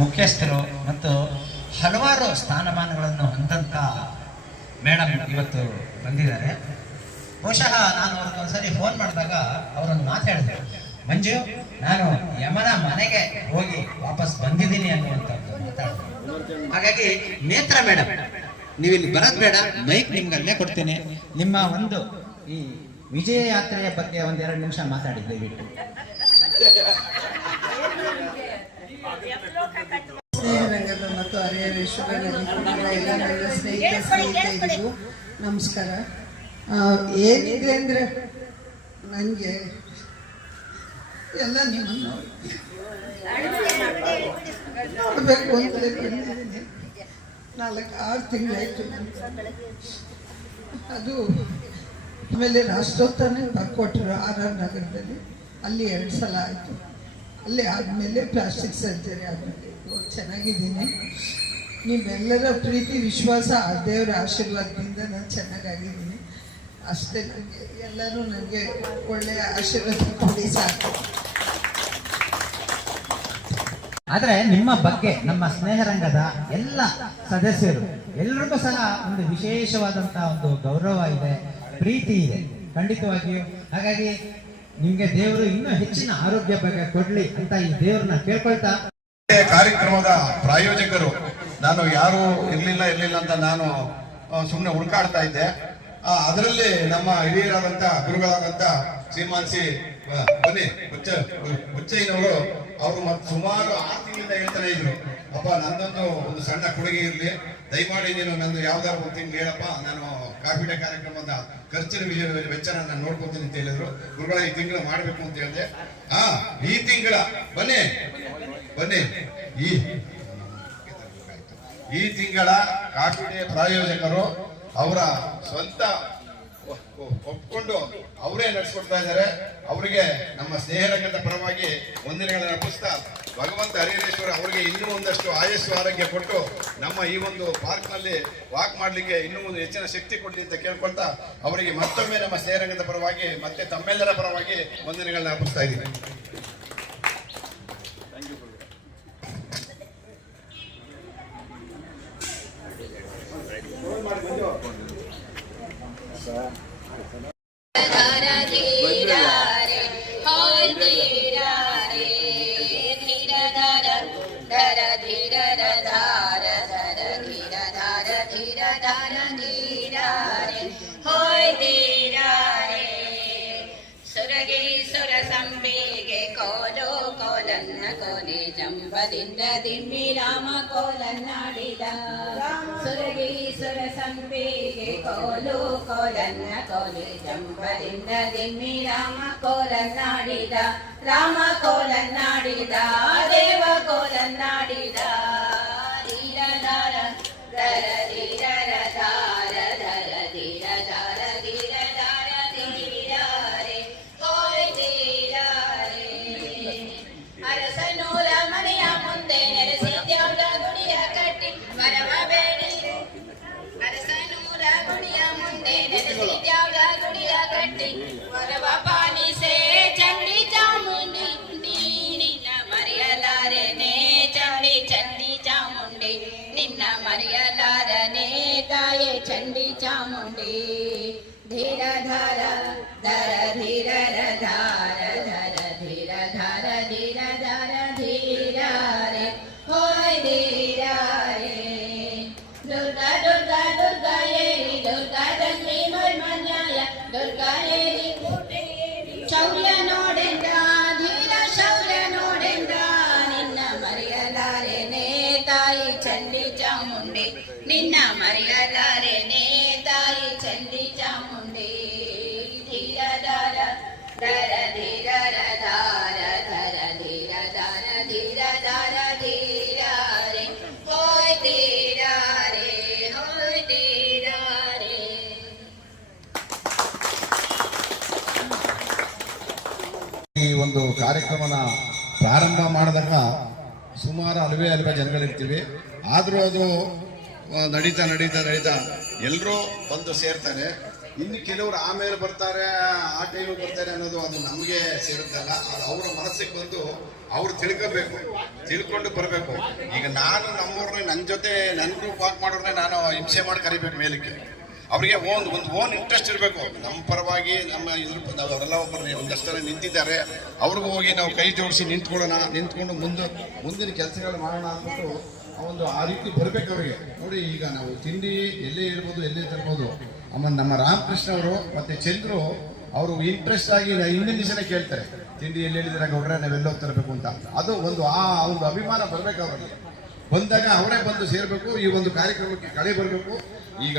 ಮುಖ್ಯಸ್ಥರು ಮತ್ತು ಹಲವಾರು ಸ್ಥಾನಮಾನಗಳನ್ನು ಹೊಂದಂತ ಮೇಡಮ್ ಇವತ್ತು ಬಂದಿದ್ದಾರೆ. ಬಹುಶಃ ನಾನು ಅವ್ರಿಗೆ ಒಂದ್ಸರಿ ಫೋನ್ ಮಾಡಿದಾಗ ಅವರನ್ನು ಮಾತಾಡಿದೆ, ಮಂಜು ನಾನು ಯಮನ ಮನೆಗೆ ಹೋಗಿ ವಾಪಸ್ ಬಂದಿದ್ದೀನಿ ಅನ್ನುವಂಥದ್ದು ಮಾತಾಡಿದ್ರು. ಹಾಗಾಗಿ ನೇತ್ರ ಮೇಡಮ್ ನೀವು ಇಲ್ಲಿ ಬರೋದು ಬೇಡ, ಮೈಕ್ ನಿಮ್ಗೆ ಅಲ್ಲೇ ಕೊಡ್ತೇನೆ. ನಿಮ್ಮ ಒಂದು ಈ ವಿಜಯ ಯಾತ್ರೆಯ ಬಗ್ಗೆ ಒಂದೆರಡು ನಿಮಿಷ ಮಾತಾಡಿ ದಯವಿಟ್ಟು. ಸ್ನೇಹರಂಗದ ಮತ್ತು ಹರಿಹರೇಶ್ವರದಲ್ಲಿ ಎಲ್ಲ ನನ್ನ ಸ್ನೇಹಿತರಿಗೂ ನಮಸ್ಕಾರ. ಏನಿದೆ ಅಂದರೆ ನನಗೆ ಎಲ್ಲ ನಿಮ್ಮನ್ನು ನೋಡಬೇಕು ಅಂತಲೇ ಬಂದಿದ್ದೀನಿ. 4-6 ತಿಂಗಳಾಯಿತು. ಅದು ಆಮೇಲೆ ರಾಷ್ಟ್ರೋತ್ಥಾನ ಬರ್ಕೊಟ್ರು RR ನಗರದಲ್ಲಿ. ಅಲ್ಲಿ 2 ಸಲ ಆಯಿತು. ಅಲ್ಲಿ ಆದಮೇಲೆ ಪ್ಲಾಸ್ಟಿಕ್ ಸರ್ಜರಿ ಆದಮೇಲೆ ಚೆನ್ನಾಗಿದ್ದೀನಿ. ನಿಮ್ಮೆಲ್ಲರ ಪ್ರೀತಿ ವಿಶ್ವಾಸ ದೇವರ ಆಶೀರ್ವಾದದಿಂದ ನಾನು ಚೆನ್ನಾಗಾಗಿದ್ದೀನಿ ಅಷ್ಟೇ. ನನಗೆ ಎಲ್ಲರೂ ನನಗೆ ಒಳ್ಳೆಯ ಆಶೀರ್ವಾದ ಕೊಡಿ ಸಾಕು. ಆದರೆ ನಿಮ್ಮ ಬಗ್ಗೆ ನಮ್ಮ ಸ್ನೇಹರಂಗದ ಎಲ್ಲ ಸದಸ್ಯರು ಎಲ್ಲರಿಗೂ ಸಹ ಒಂದು ವಿಶೇಷವಾದಂತಹ ಒಂದು ಗೌರವ ಇದೆ, ಪ್ರೀತಿ ಇದೆ ಖಂಡಿತವಾಗಿಯೂ. ಹಾಗಾಗಿ ನಿಮ್ಗೆ ದೇವರು ಇನ್ನೂ ಹೆಚ್ಚಿನ ಆರೋಗ್ಯ ಬಗ್ಗೆ ಕೊಡ್ಲಿ ಅಂತ ಈ ದೇವ್ರನ್ನ ಕೇಳ್ಕೊಳ್ತಾ, ಕಾರ್ಯಕ್ರಮದ ಪ್ರಾಯೋಜಕರು ನಾನು ಯಾರು ಇರ್ಲಿಲ್ಲ ಅಂತ ನಾನು ಸುಮ್ಮನೆ ಹುಡುಕಾಡ್ತಾ ಇದ್ದೆ. ಅದರಲ್ಲಿ ನಮ್ಮ ಹಿರಿಯರಾದಂತ ಗುರುಗಳಾದಂತ ಶ್ರೀಮಾನ್ಸಿ ಬನ್ನಿ ಬುಚ್ಚಯ್ಯನವರು ಅವರು ಸುಮಾರು 6 ತಿಂಗಳಿಂದ ಹೇಳ್ತಾನೆ ಇದ್ರು, ಅಪ್ಪ ನಂದೊಂದು ಸಣ್ಣ ಕೊಡುಗೆ ಇರ್ಲಿ, ದಯಮಾಡಿ ನೀನು ನಂದು ಯಾವ್ದಾರು ಒಂದು ತಿಂಗಳು ಹೇಳಪ್ಪ, ನಾನು ಕಾಫಿ ಡೇ ಕಾರ್ಯಕ್ರಮದ ಖರ್ಚಿನ ವೆಚ್ಚ ನಾನು ನೋಡ್ಕೊತೀನಿ ಅಂತ ಹೇಳಿದ್ರು. ಗುರುಗಳ ಈ ತಿಂಗಳು ಮಾಡ್ಬೇಕು ಅಂತ ಹೇಳಿದೆ. ಈ ತಿಂಗಳ ಬನ್ನಿ ಈ ತಿಂಗಳ ಕಾಫಿ ಡೇ ಪ್ರಾಯೋಜಕರು ಅವರ ಸ್ವಂತ ಒಪ್ಕೊಂಡು ಅವರೇ ನಡೆಸ್ಕೊಡ್ತಾ ಇದ್ದಾರೆ. ಅವರಿಗೆ ನಮ್ಮ ಸ್ನೇಹರಂಗದ ಪರವಾಗಿ ವಂದನೆಗಳನ್ನು ಅರ್ಪಿಸ್ತಾ, ಭಗವಂತ ಹರಿಹರೇಶ್ವರ ಅವರಿಗೆ ಇನ್ನೂ ಒಂದಷ್ಟು ಆಯಸ್ಸು ಆರೋಗ್ಯ ಕೊಟ್ಟು ನಮ್ಮ ಈ ಒಂದು ಪಾರ್ಕ್ ನಲ್ಲಿ ವಾಕ್ ಮಾಡ್ಲಿಕ್ಕೆ ಇನ್ನೂ ಒಂದು ಹೆಚ್ಚಿನ ಶಕ್ತಿ ಕೊಡ್ಲಿ ಅಂತ ಕೇಳ್ಕೊಂತ ಅವರಿಗೆ ಮತ್ತೊಮ್ಮೆ ನಮ್ಮ ಸ್ನೇಹರಂಗದ ಪರವಾಗಿ ಮತ್ತೆ ತಮ್ಮೆಲ್ಲರ ಪರವಾಗಿ ವಂದನೆಗಳನ್ನ ಅರ್ಪಿಸ್ತಾ ಇದ್ದೀನಿ. ಕೋಲೆ ಜಂಬದಿಂದ ದಿಮ್ಮಿ ರಾಮ ಕೋಲನ್ನಾಡಿದ. ಸುರಗಿ ಸುರ ಸಂಪಿಗೆ ಕೋಲನ್ನ ಕೋಲೆ ಜಂಬದಿಂದ ದಿಮ್ಮಿ ರಾಮ ಕೋಲನ್ನಾಡಿದ. ರಾಮ ಕೋಲನ್ನಾಡಿದ, ದೇವ ಕೋಲನ್ನಾಡಿದ. ಧೀರ ಧಾರ ಧರ ಧೀರ ಧಾರ ಧರ ಧೀರ ಧಾರ ಧೀರ ಧಾರ ಧೀರಾರೆ ಹೋಯ್ ಧೀರಾರೆ. ಅರಸನೂರ ಮನೆಯ ಮುಂದೆ ನೆಲೆಸಿದ್ಯಾವ್ದ ಗುಡಿಯ ಕಟ್ಟಿ ವರವ ಬೇಡಿ. ಅರಸನೂರ ಗುಡಿಯ ಮುಂದೆ ನೆಲೆಸಿದ್ಯಾವ್ದ ಗುಡಿಯ ಕಟ್ಟಿ ವರವ ಪಾಲಿಸೆ ಚಂಡಿ ಚಾಮುಂಡಿ. ನಿನ್ನ ಮರೆಯಲಾರನೆ ಚಂಡಿ ಚಾಮುಂಡಿ, ನಿನ್ನ ಮರೆಯಲಾರನೆ ತಾಯೇ ಚಂಡಿ ಚಾಮುಂಡಿ. ಧೀರ ಧಾರ ಧರ ಧೀರ ಧಾರ ಧರ ಧೀರ ಧಾರ ಧೀರ ಧಾರ ಧೀರಾರೆ ಹೋಯ್ ಧೀರಾರೆ. ದುರ್ಗಾ ದುರ್ಗಾ ದುರ್ಗಾ ಏರಿ ದುರ್ಗಾ ದಂಗ್ರಿ ಮನ್ಯಾಯ ದುರ್ಗಾ ಏರಿ ಶೌರ್ಯ ನೋಡೆಂದ ಧೀರ ಶೌರ್ಯ ನೋಡೆಂದ. ನಿನ್ನ ಮರೆಯಲಾರೆನೆ ತಾಯಿ ಚಂಡಿ ಚಾಮುಂಡಿ, ನಿನ್ನ ಮರೆಯಲಾರೆನೆ ತಾಯಿ ಚಂಡಿ ಚಾಮುಂಡಿ. ಧೀರ ಧಾರ ಧರ ಧೀರ ಧಾರ ಧರ ಧೀರ ಧಾರ ಧೀರ ಧಾರ ಧೀರಾರೆ ಹೋಯ್ ಧೀರಾರೆ ಹೋಯ್ ಧೀರಾರೆ. ಈ ಒಂದು ಕಾರ್ಯಕ್ರಮನ ಪ್ರಾರಂಭ ಮಾಡಿದಾಗ ಸುಮಾರು ಅಲ್ವೇ ಜನಗಳಿರ್ತೀವಿ. ಆದರೂ ಅದು ನಡೀತಾ ಎಲ್ಲರೂ ಬಂದು ಸೇರ್ತಾರೆ. ಇನ್ನು ಕೆಲವರು ಆಮೇಲೆ ಬರ್ತಾರೆ, ಆ ಟೈಮ್ ಬರ್ತಾರೆ ಅನ್ನೋದು ಅದು ನಮಗೆ ಸೇರುತ್ತಲ್ಲ. ಅದು ಅವರ ಮನಸ್ಸಿಗೆ ಬಂದು ಅವ್ರು ತಿಳ್ಕೊಂಡು ಬರಬೇಕು. ಈಗ ನಾನು ನಮ್ಮವ್ರನ್ನೇ ನನ್ನ ಜೊತೆ ನನ್ನ ಗ್ರೂಪ್ ವಾಕ್ ಮಾಡೋರ್ನೇ ನಾನು ಹಿಂಸೆ ಮಾಡಿ ಕರಿಬೇಕು ಮೇಲಕ್ಕೆ. ಅವರಿಗೆ ಒಂದು ಓನ್ ಇಂಟ್ರೆಸ್ಟ್ ಇರಬೇಕು. ನಮ್ಮ ಪರವಾಗಿ ನಮ್ಮ ಅವರೆಲ್ಲ ಒಂದಷ್ಟು ಜನ ನಿಂತಿದ್ದಾರೆ, ಅವ್ರಿಗೂ ಹೋಗಿ ನಾವು ಕೈ ಜೋಡಿಸಿ ನಿಂತ್ಕೊಂಡು ಮುಂದಿನ ಕೆಲಸಗಳು ಮಾಡೋಣ ಅಂದ್ಬಿಟ್ಟು ಆ ರೀತಿ ಬರ್ಬೇಕು ಅವರಿಗೆ. ನೋಡಿ, ಈಗ ನಾವು ತಿಂಡಿ ಎಲ್ಲೇ ಇರ್ಬೋದು, ಎಲ್ಲೇ ತರ್ಬೋದು. ನಮ್ಮ ರಾಮಕೃಷ್ಣ ಅವರು ಮತ್ತೆ ಚಂದ್ರು ಅವರು ಇಂಟ್ರೆಸ್ಟ್ ಆಗಿ ಹಿಂದಿನ ದಿವಸನೇ ಕೇಳ್ತಾರೆ, ತಿಂಡಿ ಎಲ್ಲಿ ಹೇಳಿದ್ರೆ ಗೌಡ್ರೆ ನಾವೆಲ್ಲ ತರಬೇಕು ಅಂತ. ಅದು ಒಂದು ಅಭಿಮಾನ ಬರ್ಬೇಕು ಅವರಿಗೆ. ಬಂದಾಗ ಅವರೇ ಬಂದು ಸೇರ್ಬೇಕು, ಈ ಒಂದು ಕಾರ್ಯಕ್ರಮಕ್ಕೆ ಕಳೆ ಬರಬೇಕು. ಈಗ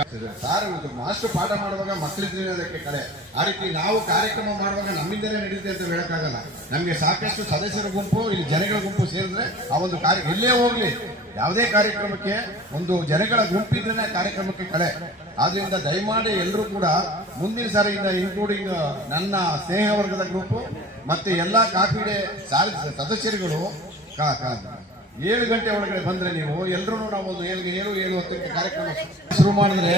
ಮಾಸ್ಟರ್ ಪಾಠ ಮಾಡುವಾಗ ಮಕ್ಕಳಿದ್ರೆ ಅದಕ್ಕೆ ಕಳೆ, ಆ ರೀತಿ ನಾವು ಕಾರ್ಯಕ್ರಮ ಮಾಡುವಾಗ ನಮ್ಮಿಂದಲೇ ನಡೆಯುತ್ತೆ ಅಂತ ಹೇಳಕ್ಕಾಗಲ್ಲ. ನಮಗೆ ಸಾಕಷ್ಟು ಸದಸ್ಯರ ಗುಂಪು, ಇಲ್ಲಿ ಜನಗಳ ಗುಂಪು ಸೇರಿದ್ರೆ ಆ ಒಂದು ಎಲ್ಲೇ ಹೋಗ್ಲಿ, ಯಾವುದೇ ಕಾರ್ಯಕ್ರಮಕ್ಕೆ ಒಂದು ಜನಗಳ ಗುಂಪಿದ್ರೆ ಕಾರ್ಯಕ್ರಮಕ್ಕೆ ಕಳೆ. ಆದ್ರಿಂದ ದಯಮಾಡಿ ಎಲ್ಲರೂ ಕೂಡ ಮುಂದಿನ ಸಾರಿಯಿಂದ ಇನ್ಕ್ಲೂಡಿಂಗ್ ನನ್ನ ಸ್ನೇಹ ವರ್ಗದ ಗ್ರೂಪು ಮತ್ತೆ ಎಲ್ಲಾ ಕಾಫಿ ಡೇ ಸದಸ್ಯರುಗಳು 7 ಗಂಟೆ ಒಳಗಡೆ ಬಂದ್ರೆ ನೀವು ಎಲ್ಲರೂ ನಾವು ಒಂದು 7:10 ಕಾರ್ಯಕ್ರಮ ಶುರು ಮಾಡಿದ್ರೆ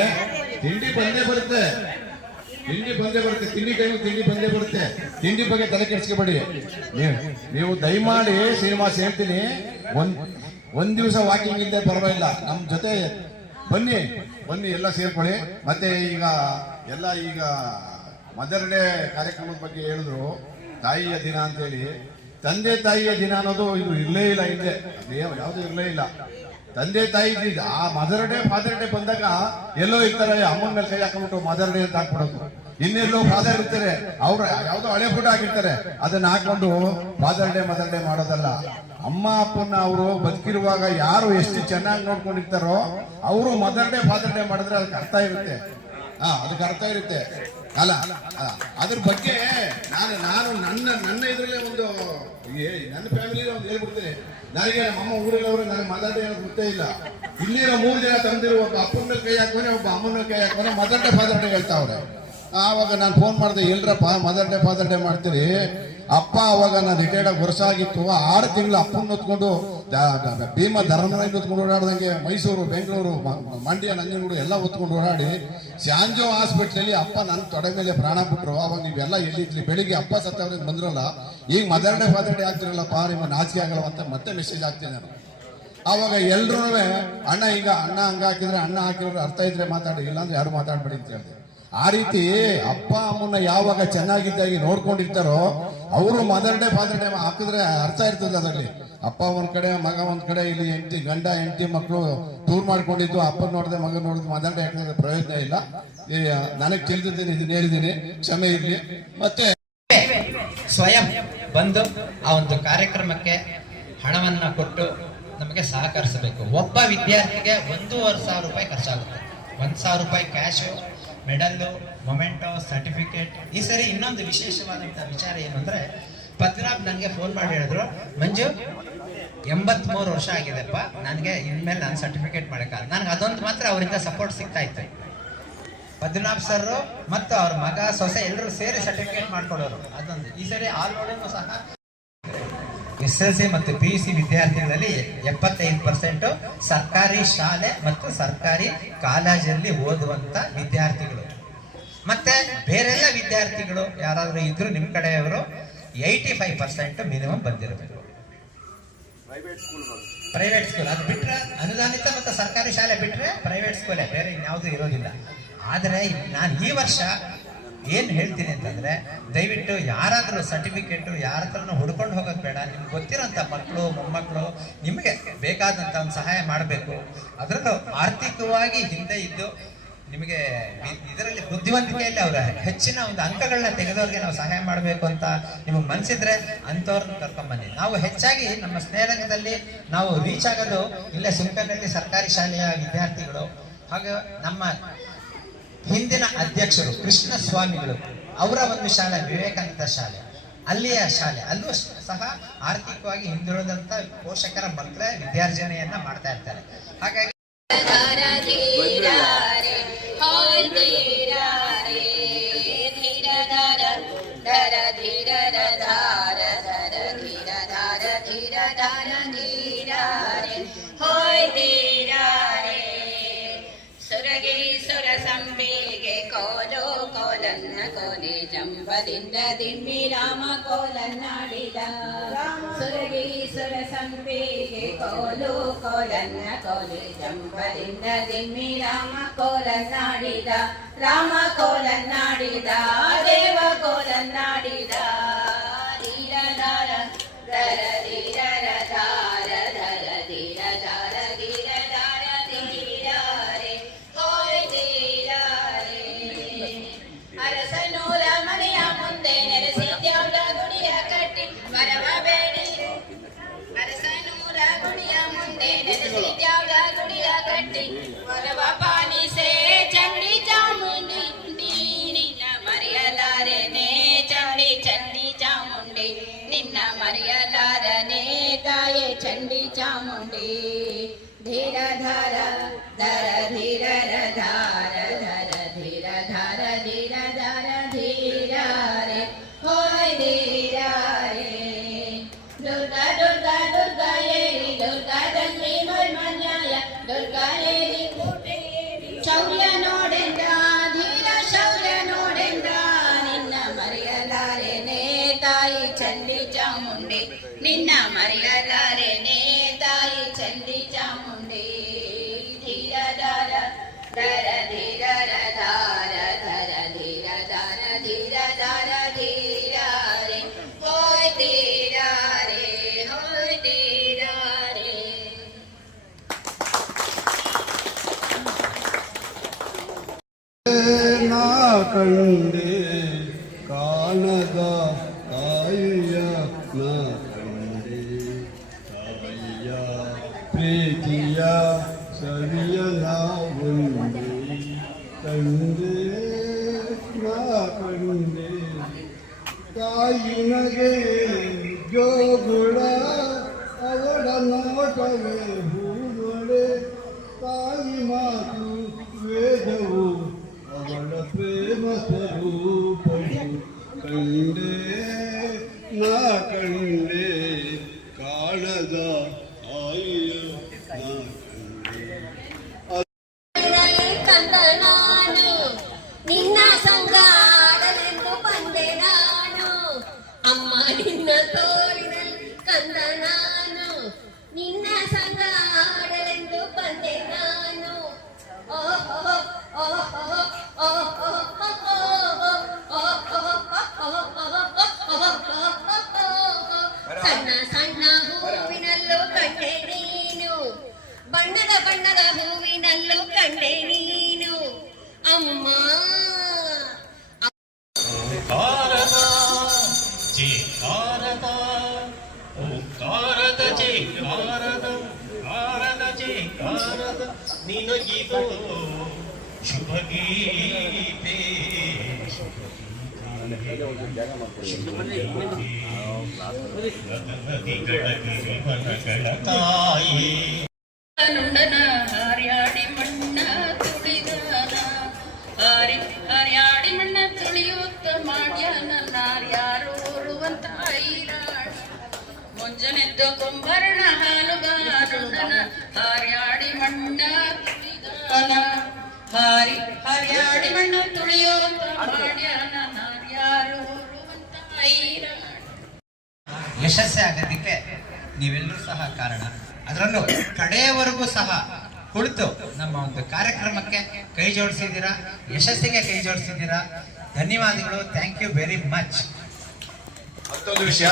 ತಿಂಡಿ ಬಂದೇ ಬರುತ್ತೆ. ತಿಂಡಿ ಟೈಮ್ ತಿಂಡಿ ಬಂದೇ ಬರುತ್ತೆ. ತಿಂಡಿ ಬಗ್ಗೆ ತಲೆ ಕೆಡಿಸ್ಕೋಬೇಡಿ. ನೀವು ದಯಮಾಡಿ ಶ್ರೀನಿವಾಸ್ ಹೇಳ್ತೀನಿ, ಒಂದ್ ದಿವಸ ವಾಕಿಂಗ್ ಇದ್ದೇ ಪರವಾಗಿಲ್ಲ, ನಮ್ ಜೊತೆ ಬನ್ನಿ ಎಲ್ಲ ಸೇರ್ಕೊಳ್ಳಿ. ಮತ್ತೆ ಈಗ ಮದರ್ ಡೇ ಕಾರ್ಯಕ್ರಮದ ಬಗ್ಗೆ ಹೇಳಿದ್ರು, ತಾಯಿಯ ದಿನ ಅಂತೇಳಿ. ತಂದೆ ತಾಯಿಯ ದಿನ ಅನ್ನೋದು ಇದು ಇರ್ಲೇ ಇಲ್ಲ, ಹಿಂದೆ ಯಾವ್ದು ಇರ್ಲೇ ಇಲ್ಲ. ತಂದೆ ತಾಯಿ ಆ ಮದರ್ ಡೇ ಫಾದರ್ ಡೇ ಬಂದಾಗ ಎಲ್ಲೋ ಇರ್ತಾರೆ, ಅಮ್ಮನ ಮೇಲೆ ಕೈ ಹಾಕೊಂಡ್ಬಿಟ್ಟು ಮದರ್ ಡೇ ಅಂತ ಹಾಕ್ಬಿಡೋದು. ಇನ್ನೆಲ್ಲೋ ಫಾದರ್ ಇರ್ತಾರೆ, ಅವ್ರು ಯಾವ್ದೋ ಹಳೆ ಫೋಟೋ ಹಾಕಿರ್ತಾರೆ, ಅದನ್ನ ಹಾಕೊಂಡು ಫಾದರ್ ಡೇ ಮದರ್ ಡೇ ಮಾಡೋದಲ್ಲ. ಅಮ್ಮ ಅಪ್ಪನ ಅವರು ಬದುಕಿರುವಾಗ ಯಾರು ಎಷ್ಟು ಚೆನ್ನಾಗಿ ನೋಡ್ಕೊಂಡಿರ್ತಾರೋ ಅವರು ಮದರ್ ಡೇ ಫಾದರ್ ಡೇ ಮಾಡಿದ್ರೆ ಅದಕ್ಕೆ ಅರ್ಥ ಇರುತ್ತೆ. ಅದಕ್ಕೆ ಅರ್ಥ ಇರುತ್ತೆ ಅಲ್ಲ. ಅದ್ರ ಬಗ್ಗೆ ನಾನು ನನ್ನ ಇದ್ರಲ್ಲೇ ನನ್ನ ಫ್ಯಾಮಿಲಿ ಒಂದು ಹೇಳ್ಬಿಡ್ತೇನೆ. ನನಗೆ ನಮ್ಮ ಊರಲ್ಲವರು ನನಗೆ ಮದರ್ ಡೇ ಅನ್ನೋದು ಗೊತ್ತೇ ಇಲ್ಲ. ಇಲ್ಲಿರೋ 3 ಜನ ತಂದಿರು, ಒಬ್ಬ ಅಪ್ಪನ ಮೇಲೆ ಕೈ ಹಾಕೋನೆ, ಒಬ್ಬ ಅಮ್ಮನ ಮೇಲೆ ಕೈ ಹಾಕೋನೆ, ಮದರ್ ಡೇ ಫಾದರ್ ಡೇ ಹೇಳ್ತಾವ್ರೆ. ಆವಾಗ ನಾನು ಫೋನ್ ಮಾಡಿದೆ, ಎಲ್ರಪ್ಪ ಮದರ್ ಡೇ ಫಾದರ್ ಡೇ ಮಾಡ್ತೀರಿ? ಅಪ್ಪ ಅವಾಗ ನಾನು ರಿಟೈರ್ಡ್ ಆಗಿ ವರ್ಷ ಆಗಿತ್ತು, 6 ತಿಂಗಳು ಅಪ್ಪನ ಹೊತ್ಕೊಂಡು ಭೀಮಾ ಧರ್ಮರಾಯ್ ಹೊತ್ಕೊಂಡು ಓಡಾಡ್ದಂಗೆ ಮೈಸೂರು, ಬೆಂಗಳೂರು, ಮಂಡ್ಯ, ನಂಜನಗೂಡು ಎಲ್ಲ ಹೊತ್ಕೊಂಡು ಓಡಾಡಿ ಸ್ಯಾಂಜೋ ಹಾಸ್ಪಿಟ್ಲಲ್ಲಿ ಅಪ್ಪ ನನ್ನ ತೊಡೆ ಮೇಲೆ ಪ್ರಾಣ ಬಿಟ್ರು. ಅವಾಗ ನೀವೆಲ್ಲ ಎಲ್ಲಿದ್ರಿ? ಬೆಳಿಗ್ಗೆ ಅಪ್ಪ ಸತ್ತವ್ರಿಗೆ ಬಂದ್ರಲ್ಲ, ಈಗ ಮದರ್ ಡೇ ಫಾದರ್ ಡೇ ಆಗ್ತಿರಲ್ಲಪ್ಪ, ನಿಮ್ಮ ನಾಚಿಕೆ ಆಗಲ್ಲ ಅಂತ ಮತ್ತೆ ಮೆಸೇಜ್ ಹಾಕ್ತೀನಿ ನಾನು. ಆವಾಗ ಎಲ್ರೂ ಅಣ್ಣ ಹಂಗ ಹಾಕಿದ್ರೆ ಅಣ್ಣ ಹಾಕಿದ್ರೆ ಅರ್ಥ ಇದ್ರೆ ಮಾತಾಡಿ, ಇಲ್ಲಾಂದ್ರೆ ಯಾರು ಮಾತಾಡ್ಬೇಡಿ ಅಂತ ಹೇಳಿದೆ. ಆ ರೀತಿ ಅಪ್ಪ ಅಮ್ಮನ ಯಾವಾಗ ಚೆನ್ನಾಗಿದ್ದಾಗಿ ನೋಡ್ಕೊಂಡಿರ್ತಾರೋ ಅವರು ಮದರ್ ಡೇ ಫಾದರ್ ಡೇ ಹಾಕಿದ್ರೆ ಅರ್ಥ ಇರ್ತದೆ. ಅದರಲ್ಲಿ ಅಪ್ಪ ಒಂದ್ ಕಡೆ, ಮಗ ಒಂದ್ ಕಡೆ, ಇಲ್ಲಿ ಗಂಡ ಹೆಂಡತಿ ಮಕ್ಕಳು ಟೂರ್ ಮಾಡ್ಕೊಂಡಿದ್ದು, ಅಪ್ಪ ನೋಡಿದೆ ಮಗ ನೋಡಿದ್ ಮದರ್ ಡೇ ಹಾಕಿದ್ರೆ ಪ್ರಯೋಜನ ಇಲ್ಲ. ನನಗೆ ತಿಳಿದಿದ್ದೀನಿ, ಇದನ್ನ ಹೇಳಿದ್ದೀನಿ, ಕ್ಷಮೆ ಇರ್ಲಿ. ಮತ್ತೆ ಸ್ವಯಂ ಬಂದು ಆ ಒಂದು ಕಾರ್ಯಕ್ರಮಕ್ಕೆ ಹಣವನ್ನ ಕೊಟ್ಟು ನಮಗೆ ಸಹಕರಿಸಬೇಕು. ಒಬ್ಬ ವಿದ್ಯಾರ್ಥಿಗೆ 1,500 ರೂಪಾಯಿ ಖರ್ಚಾಗುತ್ತೆ. 1,000 ರೂಪಾಯಿ ಕ್ಯಾಶು, ಮೆಡಲ್ಲು, ಮೊಮೆಂಟೋ, ಸರ್ಟಿಫಿಕೇಟ್. ಈ ಸರಿ ಇನ್ನೊಂದು ವಿಶೇಷವಾದಂಥ ವಿಚಾರ ಏನು ಅಂದ್ರೆ, ಪದ್ಮನಾಭ್ ನನಗೆ ಫೋನ್ ಮಾಡಿ ಹೇಳಿದ್ರು, ಮಂಜು 83 ವರ್ಷ ಆಗಿದೆಪ್ಪ, ನನಗೆ ಇನ್ಮೇಲೆ ನಾನು ಸರ್ಟಿಫಿಕೇಟ್ ಮಾಡೋಕ್ಕಾಗ. ನನಗೆ ಅದೊಂದು ಮಾತ್ರ ಅವರಿಂದ ಸಪೋರ್ಟ್ ಸಿಗ್ತಾ ಇತ್ತು. ಪದ್ಮನಾಭ್ ಸರ್ ಮತ್ತು ಅವ್ರ ಮಗ ಸೊಸೆ ಎಲ್ಲರೂ ಸೇರಿ ಸರ್ಟಿಫಿಕೇಟ್ ಮಾಡ್ಕೊಡೋರು. ಅದೊಂದು ಈ ಸರಿ ಆಲ್ ಓವರ್ನೂ ಸಹ SLC ಮತ್ತು PUC ವಿದ್ಯಾರ್ಥಿಗಳಲ್ಲಿ 75% ಸರ್ಕಾರಿ ಶಾಲೆ ಮತ್ತು ಸರ್ಕಾರಿ ಕಾಲೇಜಲ್ಲಿ ಓದುವಂತ ವಿದ್ಯಾರ್ಥಿಗಳು. ಮತ್ತೆ ಬೇರೆಲ್ಲ ವಿದ್ಯಾರ್ಥಿಗಳು ಯಾರಾದ್ರೂ ಇದ್ರು ನಿಮ್ ಕಡೆಯವರು 85% ಮಿನಿಮಮ್ ಬಂದಿರಬೇಕು. ಪ್ರೈವೇಟ್ ಸ್ಕೂಲ್ ಅದು ಬಿಟ್ರೆ, ಅನುದಾನಿತ ಮತ್ತು ಸರ್ಕಾರಿ ಶಾಲೆ ಬಿಟ್ರೆ ಪ್ರೈವೇಟ್ ಸ್ಕೂಲೇ, ಬೇರೆ ಇನ್ಯಾವುದೂ ಇರೋದಿಲ್ಲ. ಆದರೆ ನಾನು ಈ ವರ್ಷ ಏನ್ ಹೇಳ್ತೀನಿ ಅಂತಂದ್ರೆ, ದಯವಿಟ್ಟು ಯಾರಾದ್ರೂ ಸರ್ಟಿಫಿಕೇಟ್ ಯಾರ ಹತ್ರನೂ ಹುಡ್ಕೊಂಡು ಹೋಗೋದು ಬೇಡ. ನಿಮ್ಗೆ ಗೊತ್ತಿರೋಂಥ ಮಕ್ಕಳು, ಮೊಮ್ಮಕ್ಕಳು ನಿಮಗೆ ಬೇಕಾದಂತ ಒಂದು ಸಹಾಯ ಮಾಡಬೇಕು. ಅದರಲ್ಲೂ ಆರ್ಥಿಕವಾಗಿ ಹಿಂದೆ ಇದ್ದು ನಿಮಗೆ ಇದರಲ್ಲಿ ಬುದ್ಧಿವಂತಿಕೆಯಲ್ಲಿ ಅವರ ಹೆಚ್ಚಿನ ಒಂದು ಅಂಕಗಳನ್ನ ತೆಗೆದವ್ರಿಗೆ ನಾವು ಸಹಾಯ ಮಾಡಬೇಕು ಅಂತ ನಿಮಗೆ ಮನಸ್ಸಿದ್ರೆ ಅಂಥವ್ರನ್ನ ಕರ್ಕೊಂಡ್ಬನ್ನಿ. ನಾವು ಹೆಚ್ಚಾಗಿ ನಮ್ಮ ಸ್ನೇಹರಂಗದಲ್ಲಿ ನಾವು ರೀಚ್ ಆಗೋದು ಇಲ್ಲೇ ಸುಂಕನಲ್ಲಿ ಸರ್ಕಾರಿ ಶಾಲೆಯ ವಿದ್ಯಾರ್ಥಿಗಳು. ಹಾಗೆ ನಮ್ಮ ಹಿಂದಿನ ಅಧ್ಯಕ್ಷರು ಕೃಷ್ಣ ಸ್ವಾಮಿಗಳು, ಅವರ ಒಂದು ಶಾಲೆ ವಿವೇಕಾನಂದ ಶಾಲೆ, ಅಲ್ಲಿಯ ಶಾಲೆ, ಅಲ್ಲೂ ಸಹ ಆರ್ಥಿಕವಾಗಿ ಹಿಂದುಳಿದಂತ ಪೋಷಕರ ಮಕ್ಕಳ ವಿದ್ಯಾರ್ಜನೆಯನ್ನ ಮಾಡ್ತಾ ಇರ್ತಾರೆ. ಹಾಗಾಗಿ ಸುರಗಿರಿ ಸುರ ಸಂಬಿಗೆ ಕೋಲು ಜಂಬದಿಂದ ದಿಮ್ಮಿ ರಾಮ ಕೋಲನ್ನಾಡಿದ ಸುರಗೀಸುರ ಸಂಪಿಗೆ ಕೋಲು ಕೋಲನ್ನ ಕೋಲಿ ಜಂಬದಿಂದ ದಿಮ್ಮಿ ರಾಮ ಕೋಲನ್ನಾಡಿದ ರಾಮ ಕೋಲನ್ನಾಡಿದ ದೇವ ಕೋಲನ್ನಾಡಿದ ಧೀರ ಧಾರ ಧರ ಧೀರ ಧಾರ ಧರ ಧೀರ ಧಾರ ಧೀರ ಧಾರ ಧೀರಾರೆ ಹೋಯ್ ಧೀರಾರೆ ಅರಸನೂರ ಮನೆಯ ಮುಂದೆ ನೆಲೆಸಿದ್ಯಾಗ ಗುಡಿಯ ಕಟ್ಟಿ ವರವ ಬೇಡಿ ಅರಸನೂರ ಗುಡಿಯ ಮುಂದೆ ನೆಲೆಸಿದ್ಯಾಗ ಗುಡಿಯ ಕಟ್ಟಿ ವರವ ಪಾಲಿಸೆ ಚಂಡಿ ಚಾಮುಂಡಿ ನಿನ್ನ ಮರೆಯಲಾರೆನೆ ಚಂಡಿ ಚಂಡಿ ಚಾಮುಂಡಿ ನಿನ್ನ ಮರೆಯಲಾರನೆ ತಾಯೇ ಚಂಡಿ ಚಾಮುಂಡಿ ಧೀರ ಧಾರ ಧರ ಧೀರ ಧಾರ ಧರ ಧೀರ ಧಾರ ಧೀರ ಧಾರ ಧೀರಾರೆ ಹೋಯ್ ಧೀರಾರೆ ದುರ್ಗಾ ದುರ್ಗಾ ದುರ್ಗಾ ಏರಿ ದುರ್ಗಾ ದಂಡಿ ಮನ್ಯಾಯ ದುರ್ಗಾ ಏರಿ ಶೌರ್ಯ ನೋಡೆಂದ ಧೀರ ಶೌರ್ಯ ನೋಡೆಂದ ನಿನ್ನ ಮರೆಯಲಾರೆನೆ ತಾಯಿ ಚಂಡಿ ಚಾಮುಂಡಿ ನಿನ್ನ ಮರೆಯಲಾರೆನೆ ತಾಯಿ ಚಂಡಿ ಚಾಮುಂಡಿ ಧೀರ ಧಾರ ಧರ ಧೀರ ಧಾರ ಧರ ಧೀರ ಧಾರ ಧೀರ ಧಾರ ಧೀರಾರೆ ಹೋಯ್ ಧೀರಾರೆ ಹೋಯ್ ಧೀರಾರೆ ನಾ ಕಂಡೆ ಕಾಣದ ತಾಯಿಯ ನಾ ಕಂಡೆ ತಾಯಿಯ ಪ್ರೀತಿಯ ಸವಿಯ ನಾವೊಂದೇ ಕಂಡೆ ನಾ ಕಂಡೆ ತಾಯಿನಗೆ ಜೋಗುಳ ಅವಳ ನೋಟವೇ ಹೂದೊಳೆ ತಾಯಿ ಮಾತು ವೇದವು ಅವಳ ಪ್ರೇಮ ಸ್ವರೂಪವು ಕಂಡೆ ನಾ ಕಂಡೆ ಕಾಣದ ಆಯಿಯ ನಾ ಕಂಡೆ ಕಂದ ನಾನು ನಿನ್ನ ಸಂಗಾಡಲೆಂದು ಬಂದೆ ನಾನು ಅಮ್ಮ ನಿನ್ನ ತೋಳಿನಲ್ಲಿ ಕಂದ ನಾನು ನಿನ್ನ ಸಂಗಾಡಲೆಂದು ಬಂದೆ ನಾನು ಓಹೋ ಓಹೋ ಓಹೋ ಸಣ್ಣ ಸಣ್ಣ ಹೂವಿನಲ್ಲೂ ಕಂಡೆ ನೀನು ಬಣ್ಣದ ಬಣ್ಣದ ಹೂವಿನಲ್ಲೂ ಕಂಡೆ ನೀನು ಅಮ್ಮ ಓಂಕಾರದ ಜೇಕಾರದ ಓಂಕಾರದ ಜೇಕಾರದ ಓಂಕಾರದ ಜೇಕಾರದ ನಿನಗಿದು ಶುಭ ಗೀತೆ ಮನಗಳ ತಾಯಿ ನುಂಡನ ಹಾರ್ಯಾಡಿ ಮಣ್ಣ ತುಳಿದಾನ ಹಾರ್ಯಾಡಿ ಮಣ್ಣ ತುಳಿಯುತ್ತ ಮಾಡ್ಯಾನ ನಾರ್ಯಾರು ಓರುವಂತ ಐರಾಣ ಮುಂಜಾನೆದ್ದು ಕೊಂಬರಣ ಹಾಲುಗಾರುಂಡನ ಹಾರ್ಯಾಡಿ ಮಣ್ಣ ತುಳಿದಾನ ಹಾರ್ಯಾಡಿ ಮಣ್ಣ ತುಳಿಯುತ್ತ ಮಾಡ್ಯಾನ ನಾರ್ಯಾರು ಓರುವಂತ ಐರಾಣ ಯಶಸ್ಸೇ ಆಗೋದಕ್ಕೆ ನೀವೆಲ್ಲರೂ ಸಹ ಕಾರಣ. ಅದರಲ್ಲೂ ಕಡೆಯವರೆಗೂ ಸಹ ಕುಳಿತು ನಮ್ಮ ಒಂದು ಕಾರ್ಯಕ್ರಮಕ್ಕೆ ಕೈ ಜೋಡಿಸಿದ್ದೀರಾ, ಯಶಸ್ಸಿಗೆ ಕೈ ಜೋಡಿಸಿದ್ದೀರಾ. ಧನ್ಯವಾದಗಳು. Thank you very much. ಮತ್ತೊಂದು ವಿಷಯ,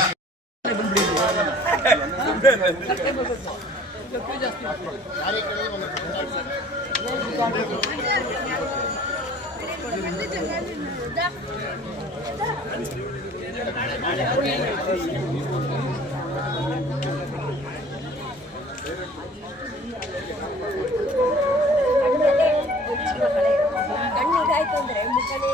ಕಣ್ಣಿಗಾಯ್ತು ಅಂದ್ರೆ ಮುಖನೇ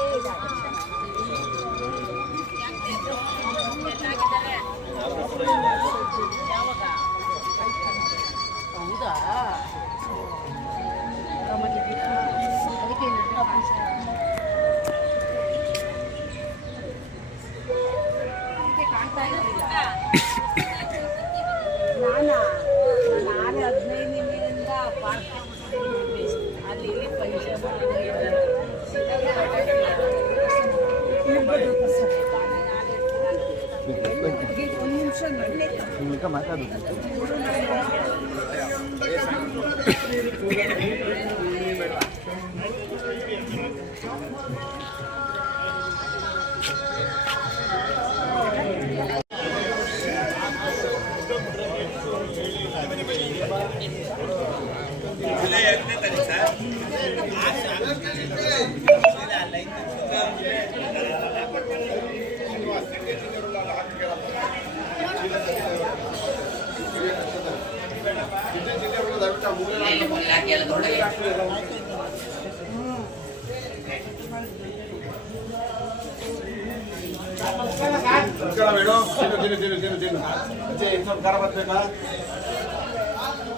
ಹೌದಾ ಕಾಣ್ತಾ ಇರಲಿಲ್ಲ ನಾನು 15 ದಿನದಿಂದ ಪಾರ್ಕ್ ಅಲ್ಲಿ ಪಂಚಮ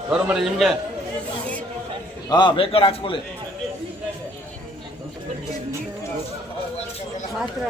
ಬರೋಬ್ಬರಿ ನಿಮ್ಗೆ ಹಾ ಬೇಕಾದ್ರೆ ಹಾಕ್ಸ್ಕೊಳ್ಳಿ. ಮಾತ್ರ